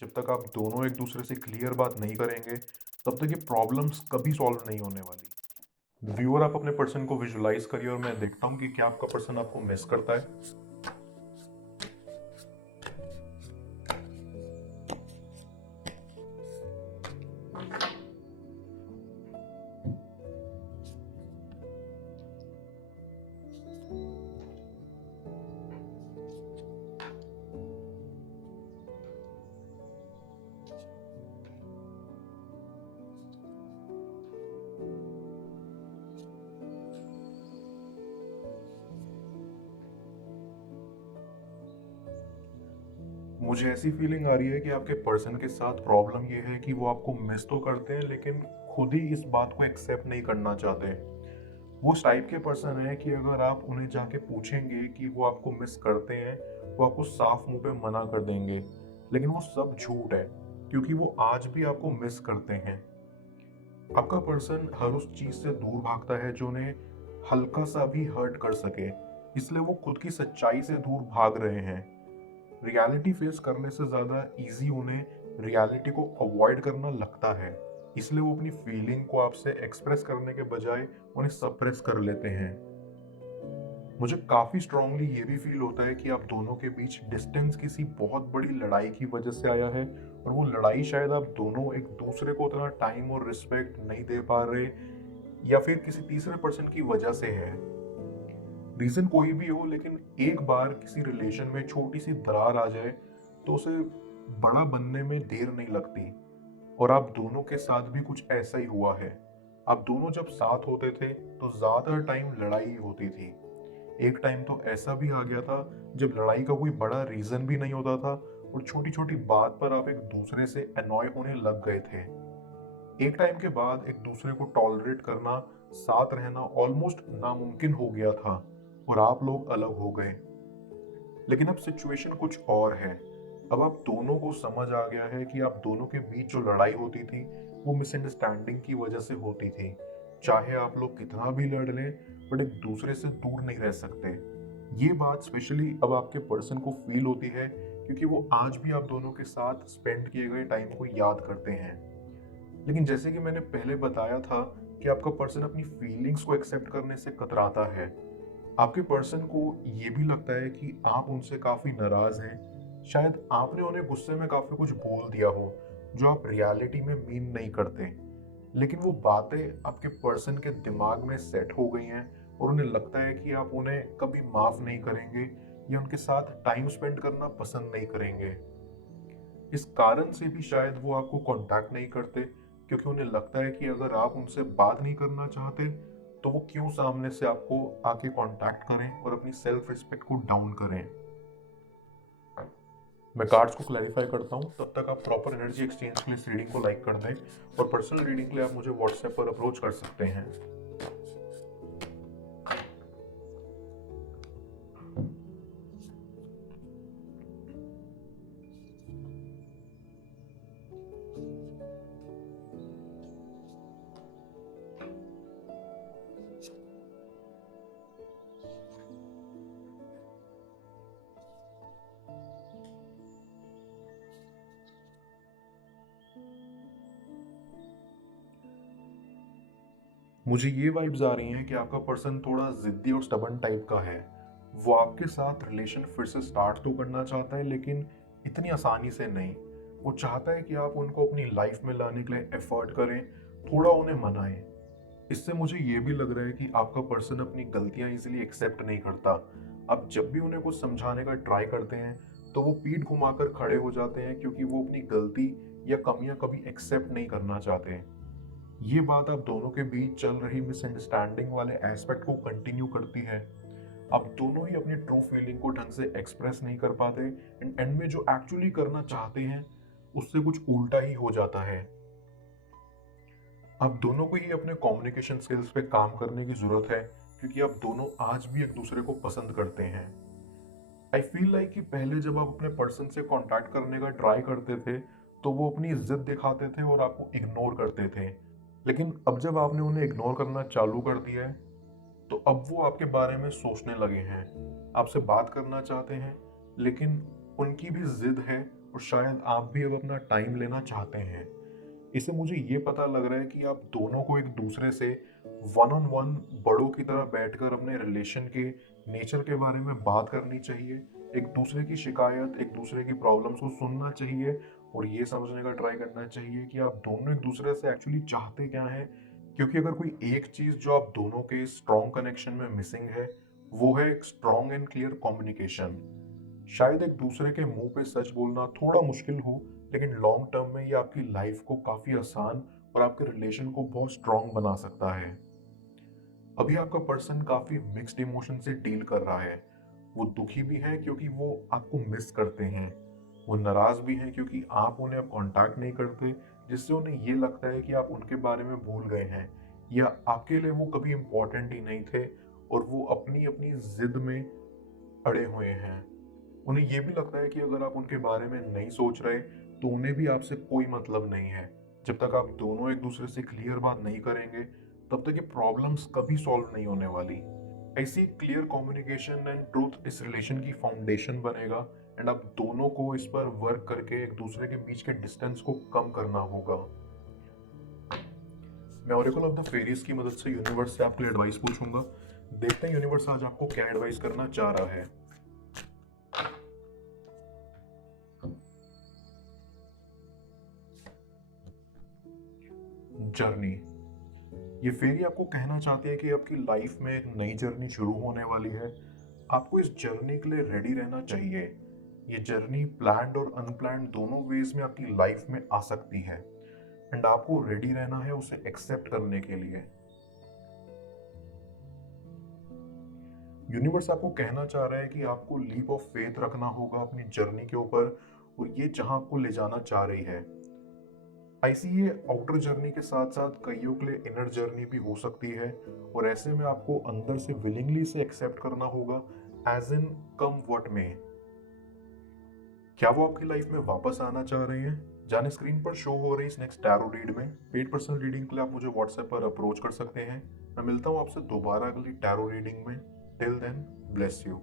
जब तक आप दोनों एक दूसरे से क्लियर बात नहीं करेंगे, तब तक ये प्रॉब्लम्स कभी सॉल्व नहीं होने वाली। व्यूअर, आप अपने पर्सन को विजुलाइज करिए और मैं देखता हूँ कि क्या आपका पर्सन आपको मिस करता है। मुझे ऐसी फीलिंग आ रही है कि आपके पर्सन के साथ प्रॉब्लम ये है कि वो आपको मिस तो करते हैं, लेकिन खुद ही इस बात को एक्सेप्ट नहीं करना चाहते। वो उस टाइप के पर्सन है कि अगर आप उन्हें जाके पूछेंगे कि वो आपको मिस करते हैं, वो आपको साफ मुंह पे मना कर देंगे। लेकिन वो सब झूठ है, क्योंकि वो आज भी आपको मिस करते हैं। आपका पर्सन हर उस चीज से दूर भागता है जो उन्हें हल्का सा भी हर्ट कर सके, इसलिए वो खुद की सच्चाई से दूर भाग रहे हैं। रियलिटी फेस करने से ज़्यादा इजी उन्हें रियलिटी को अवॉइड करना लगता है, इसलिए वो अपनी फीलिंग को आपसे एक्सप्रेस करने के बजाय उन्हें सप्रेस कर लेते हैं। मुझे काफ़ी स्ट्रांगली ये भी फील होता है कि आप दोनों के बीच डिस्टेंस किसी बहुत बड़ी लड़ाई की वजह से आया है, और वो लड़ाई शायद आप दोनों एक दूसरे को उतना टाइम और रिस्पेक्ट नहीं दे पा रहे, या फिर किसी तीसरे पर्सन की वजह से है। रीजन कोई भी हो, लेकिन एक बार किसी रिलेशन में छोटी सी दरार आ जाए तो उसे बड़ा बनने में देर नहीं लगती। और आप दोनों के साथ भी कुछ ऐसा ही हुआ है। आप दोनों जब साथ होते थे तो ज्यादा टाइम लड़ाई होती थी। एक टाइम तो ऐसा भी आ गया था जब लड़ाई का कोई बड़ा रीजन भी नहीं होता था, और छोटी छोटी बात पर आप एक दूसरे से अनॉय होने लग गए थे। एक टाइम के बाद एक दूसरे को टॉलरेट करना, साथ रहना ऑलमोस्ट नामुमकिन हो गया था, और आप लोग अलग हो गए। लेकिन अब सिचुएशन कुछ और है। अब आप दोनों को समझ आ गया है कि आप दोनों के बीच जो लड़ाई होती थी वो मिसअंडरस्टैंडिंग की वजह से होती थी। चाहे आप लोग कितना भी लड़ लें, बट एक दूसरे से दूर नहीं रह सकते। ये बात स्पेशली अब आपके पर्सन को फील होती है, क्योंकि वो आज भी आप दोनों के साथ स्पेंड किए गए टाइम को याद करते हैं। लेकिन जैसे कि मैंने पहले बताया था कि आपका पर्सन अपनी फीलिंग्स को एक्सेप्ट करने से कतराता है। आपके पर्सन को ये भी लगता है कि आप उनसे काफी नाराज हैं। शायद आपने उन्हें गुस्से में काफी कुछ बोल दिया हो जो आप रियलिटी में मीन नहीं करते, लेकिन वो बातें आपके पर्सन के दिमाग में सेट हो गई हैं, और उन्हें लगता है कि आप उन्हें कभी माफ नहीं करेंगे या उनके साथ टाइम स्पेंड करना पसंद नहीं करेंगे। इस कारण से भी शायद वो आपको कांटेक्ट नहीं करते, क्योंकि उन्हें लगता है कि अगर आप उनसे बात नहीं करना चाहते तो वो क्यों सामने से आपको आके कांटेक्ट करें और अपनी सेल्फ रिस्पेक्ट को डाउन करें। मैं कार्ड्स को क्लैरिफाई करता हूँ, तब तक आप प्रॉपर एनर्जी एक्सचेंज के लिए इस रीडिंग को लाइक कर दें, और पर्सनल रीडिंग के लिए आप मुझे व्हाट्सएप पर अप्रोच कर सकते हैं। मुझे ये वाइब्स आ रही हैं कि आपका पर्सन थोड़ा जिद्दी और स्टबन टाइप का है। वो आपके साथ रिलेशन फिर से स्टार्ट तो करना चाहता है, लेकिन इतनी आसानी से नहीं। वो चाहता है कि आप उनको अपनी लाइफ में लाने के लिए एफर्ट करें, थोड़ा उन्हें मनाएं। इससे मुझे ये भी लग रहा है कि आपका पर्सन अपनी गलतियां इजीली एक्सेप्ट नहीं करता। आप जब भी उन्हें कुछ समझाने का ट्राई करते हैं तो वो पीठ घुमाकर खड़े हो जाते हैं, क्योंकि वो अपनी गलती या कमियां कभी एक्सेप्ट नहीं करना चाहते। ये बात आप दोनों के बीच चल रही मिसअंडरस्टैंडिंग वाले एस्पेक्ट को कंटिन्यू करती है। आप दोनों ही अपनी ट्रू फीलिंग को ढंग से एक्सप्रेस नहीं कर पाते, एंड एंड में जो एक्चुअली करना चाहते हैं उससे कुछ उल्टा ही हो जाता है। आप दोनों को ही अपने कम्युनिकेशन स्किल्स पे काम करने की जरूरत है, क्योंकि आप दोनों आज भी एक दूसरे को पसंद करते हैं। आई फील लाइक कि पहले जब आप अपने पर्सन से कांटेक्ट करने का ट्राई करते थे तो वो अपनी जिद दिखाते थे और आपको इग्नोर करते थे। लेकिन अब जब आपने उन्हें इग्नोर करना चालू कर दिया है, तो अब वो आपके बारे में सोचने लगे हैं, आपसे बात करना चाहते हैं, लेकिन उनकी भी जिद है और शायद आप भी अब अपना टाइम लेना चाहते हैं। इससे मुझे ये पता लग रहा है कि आप दोनों को एक दूसरे से वन ऑन वन बड़ों की तरह बैठकर अपने रिलेशन के नेचर के बारे में बात करनी चाहिए। एक दूसरे की शिकायत, एक दूसरे की प्रॉब्लम्स को सुनना चाहिए और ये समझने का ट्राई करना चाहिए कि आप दोनों एक दूसरे से एक्चुअली चाहते क्या हैं। क्योंकि अगर कोई एक चीज़ जो आप दोनों के स्ट्रॉन्ग कनेक्शन में मिसिंग है, वो है एक स्ट्रॉन्ग एंड क्लियर कम्युनिकेशन। शायद एक दूसरे के मुंह पे सच बोलना थोड़ा मुश्किल हो, लेकिन लॉन्ग टर्म में ये आपकी लाइफ को काफ़ी आसान और आपके रिलेशन को बहुत स्ट्रॉन्ग बना सकता है। अभी आपका पर्सन काफ़ी मिक्स्ड इमोशन से डील कर रहा है। वो दुखी भी है क्योंकि वो आपको मिस करते हैं। वो नाराज़ भी हैं क्योंकि आप उन्हें अब कांटेक्ट नहीं करते, जिससे उन्हें ये लगता है कि आप उनके बारे में भूल गए हैं या आपके लिए वो कभी इम्पोर्टेंट ही नहीं थे और वो अपनी अपनी जिद में अड़े हुए हैं। उन्हें ये भी लगता है कि अगर आप उनके बारे में नहीं सोच रहे तो उन्हें भी आपसे कोई मतलब नहीं है। जब तक आप दोनों एक दूसरे से क्लियर बात नहीं करेंगे, तब तक ये प्रॉब्लम्स कभी सॉल्व नहीं होने वाली। ऐसी क्लियर कम्युनिकेशन एंड ट्रूथ इस रिलेशन की फाउंडेशन बनेगा एंड आप दोनों को इस पर वर्क करके एक दूसरे के बीच के डिस्टेंस को कम करना होगा। मैं ओरेकल ऑफ द फेरीज की मदद से यूनिवर्स से आपके लिए एडवाइस पूछूंगा। देखते हैं यूनिवर्स आज आपको क्या एडवाइस करना चाह रहा है। जर्नी। ये फेरी आपको कहना चाहती है कि आपकी लाइफ में एक नई जर्नी शुरू होने वाली है। आपको इस जर्नी के लिए रेडी रहना चाहिए। ये जर्नी प्लान्ड और अनप्लान्ड दोनों वेज में आपकी लाइफ में आ सकती है एंड आपको रेडी रहना है उसे एक्सेप्ट करने के लिए। यूनिवर्स आपको कहना चाह रहा है कि आपको लीप ऑफ फेथ रखना होगा अपनी जर्नी के ऊपर और ये जहां आपको ले जाना चाह रही है। ऐसी ये आउटर जर्नी के साथ साथ कईयों के लिए इनर जर्नी भी हो सकती है और ऐसे में आपको अंदर से विलिंगली से एक्सेप्ट करना होगा एज इन कम व्हाट मे। क्या वो आपकी लाइफ में वापस आना चाह रहे हैं? जाने स्क्रीन पर शो हो रही इस नेक्स्ट टैरो रीड में पेड पर्सनल रीडिंग के लिए आप मुझे व्हाट्सएप पर अप्रोच कर सकते हैं। मैं मिलता हूँ आपसे दोबारा अगली टैरो रीडिंग में। Till then, bless you.